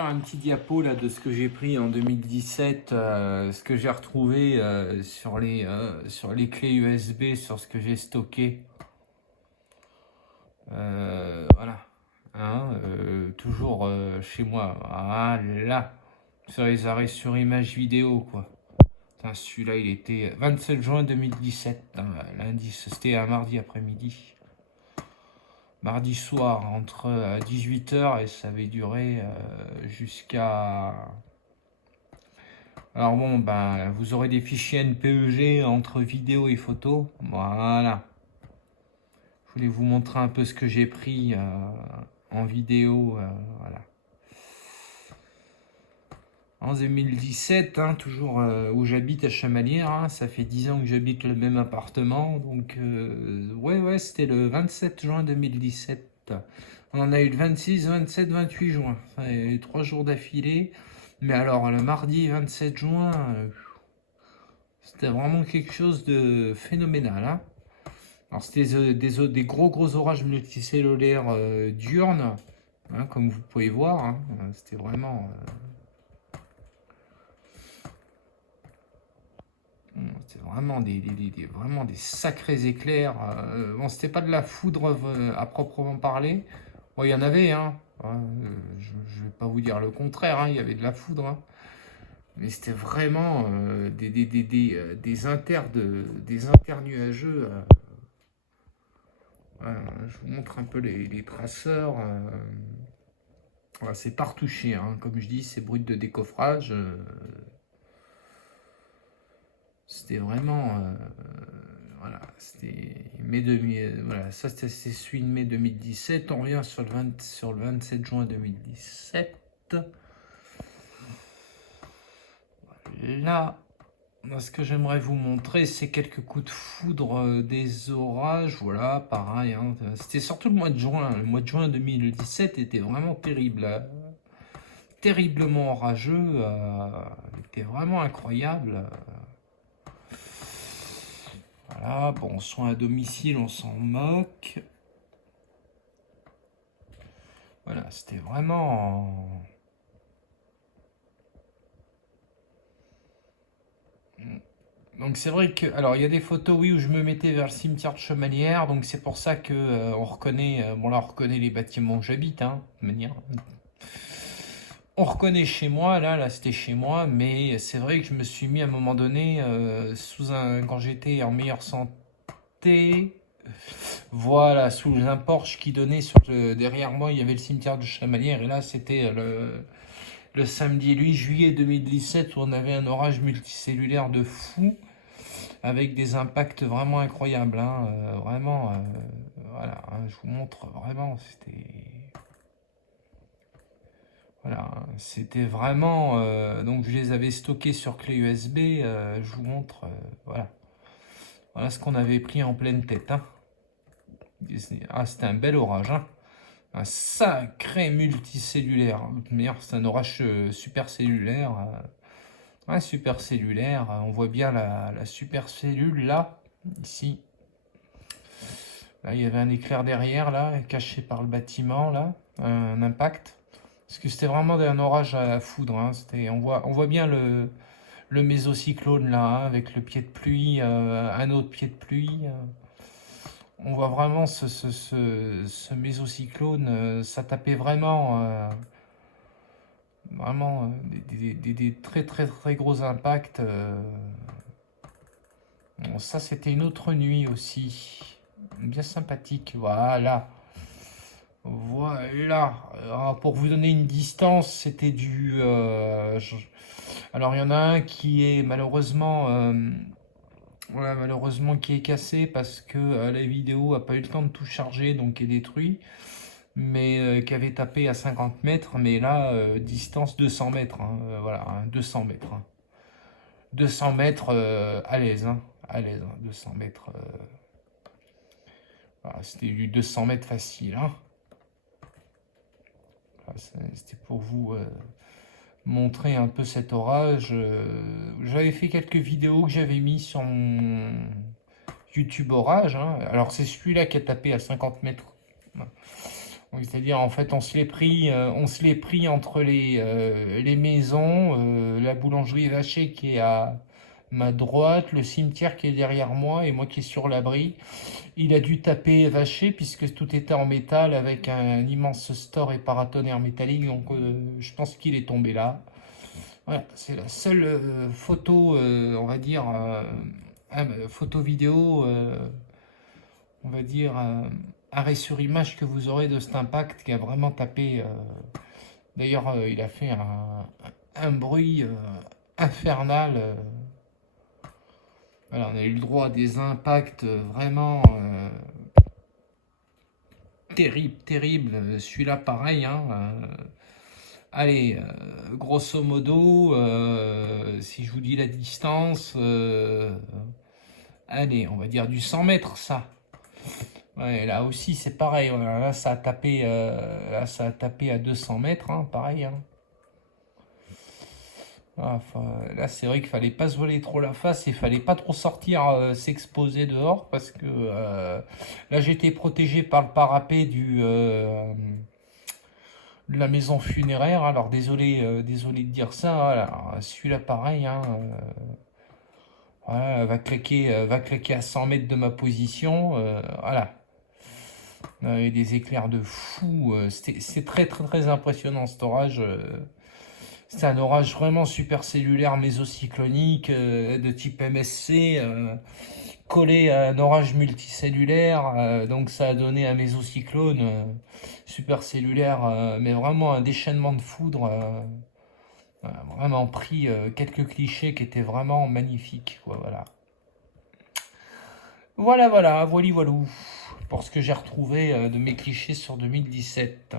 Un petit diapo là de ce que j'ai pris en 2017, ce que j'ai retrouvé sur les clés USB, sur ce que j'ai stocké. Voilà, hein, toujours chez moi. Voilà, sur les arrêts sur image vidéo quoi. Celui-là il était 27 juin 2017, hein, lundi, c'était un mardi après-midi. Mardi soir entre 18h et ça avait duré jusqu'à... Alors bon, ben, vous aurez des fichiers NPEG entre vidéo et photo. Voilà. Je voulais vous montrer un peu ce que j'ai pris en vidéo. Voilà. En 2017, hein, toujours où j'habite à Chamalières. Hein, ça fait 10 ans que j'habite le même appartement. Donc, ouais, c'était le 27 juin 2017. On en a eu le 26, 27, 28 juin. Enfin, il y a eu 3 jours d'affilée. Mais alors, le mardi 27 juin... c'était vraiment quelque chose de phénoménal. Hein. Alors, c'était des gros orages multicellulaires diurnes, hein, comme vous pouvez voir. Hein. C'était vraiment... c'était vraiment vraiment des sacrés éclairs. Bon, c'était pas de la foudre à proprement parler. Bon, il y en avait, hein. Je vais pas vous dire le contraire, hein, il y avait de la foudre. Hein. Mais c'était vraiment des internuageux. Je vous montre un peu les traceurs. Voilà, c'est pas retouché, hein. Comme je dis, c'est brut de décoffrage. C'était vraiment... voilà, c'était mai 2000, voilà, ça c'était celui de mai 2017. On revient sur le 27 juin 2017. Là, ce que j'aimerais vous montrer, c'est quelques coups de foudre des orages. Voilà, pareil. Hein, c'était surtout le mois de juin. Le mois de juin 2017 était vraiment terrible. Hein. Terriblement orageux. Était vraiment incroyable. Voilà, bon, soins à domicile, on s'en moque. Voilà, c'était vraiment... Donc c'est vrai que... Alors, il y a des photos, oui, où je me mettais vers le cimetière de Chamalières. Donc c'est pour ça que on reconnaît... bon, là, on reconnaît les bâtiments où j'habite, hein, de manière... On reconnaît chez moi, là c'était chez moi. Mais c'est vrai que je me suis mis à un moment donné, quand j'étais en meilleure santé... Voilà, sous un porche qui donnait sur derrière moi, il y avait le cimetière de Chamalières. Et là, c'était le samedi 8 juillet 2017 où on avait un orage multicellulaire de fou avec des impacts vraiment incroyables. Hein, vraiment, voilà, hein, je vous montre vraiment, voilà, c'était vraiment... donc je les avais stockés sur clé USB. Je vous montre, voilà. Voilà ce qu'on avait pris en pleine tête. Hein. Ah, c'était un bel orage. Hein. Un sacré multicellulaire. D'ailleurs, c'est un orage supercellulaire. Ouais, supercellulaire. On voit bien la supercellule là, ici. Là, il y avait un éclair derrière, là, caché par le bâtiment, là. Un impact. Parce que c'était vraiment un orage à foudre. Hein. On voit bien le mésocyclone là, hein, avec le pied de pluie, un autre pied de pluie. On voit vraiment ce mésocyclone, ça tapait vraiment, vraiment des très gros impacts. Bon, ça, c'était une autre nuit aussi, bien sympathique. Voilà, voilà. Alors, pour vous donner une distance, c'était alors, il y en a un qui est malheureusement... voilà, malheureusement qui est cassé parce que la vidéo a pas eu le temps de tout charger, donc est détruit, mais qui avait tapé à 50 mètres, mais là, distance 200 mètres, hein, voilà, hein, 200 mètres. Hein. 200 mètres à l'aise, hein, 200 mètres. Voilà, c'était du 200 mètres facile. Hein. Voilà, c'était pour vous montrer un peu cet orage. J'avais fait quelques vidéos que j'avais mis sur mon YouTube orage. Hein. Alors c'est celui-là qui a tapé à 50 mètres. Donc, c'est-à-dire, en fait, on se l'est pris entre les maisons, la boulangerie Vacher qui est à ma droite, le cimetière qui est derrière moi et moi qui est sur l'abri. Il a dû taper Vacher puisque tout était en métal avec un immense store et paratonnerre métallique. Donc, je pense qu'il est tombé là. Voilà, c'est la seule photo, on va dire, photo vidéo, on va dire, arrêt sur image que vous aurez de cet impact qui a vraiment tapé. D'ailleurs, il a fait un bruit infernal. Voilà, on a eu le droit à des impacts vraiment terribles, terribles. Celui-là, pareil, hein. Allez, grosso modo, si je vous dis la distance, allez, on va dire du 100 mètres, ça. Ouais, là aussi, c'est pareil. Voilà, là, ça a tapé à 200 mètres, hein, pareil. Hein. Enfin, là, c'est vrai qu'il fallait pas se voiler trop la face, il fallait pas trop sortir s'exposer dehors parce que là, j'étais protégé par le parapet de la maison funéraire. Alors désolé de dire ça. Voilà, celui-là, pareil. Hein, voilà, va claquer à 100 mètres de ma position. Voilà. Et des éclairs de fou. C'est très très très impressionnant cet orage. C'est un orage vraiment supercellulaire mésocyclonique de type MSC collé à un orage multicellulaire. Donc ça a donné un mésocyclone supercellulaire, mais vraiment un déchaînement de foudre. Vraiment pris quelques clichés qui étaient vraiment magnifiques. Quoi, voilà. Voilà, voilou, pour ce que j'ai retrouvé de mes clichés sur 2017.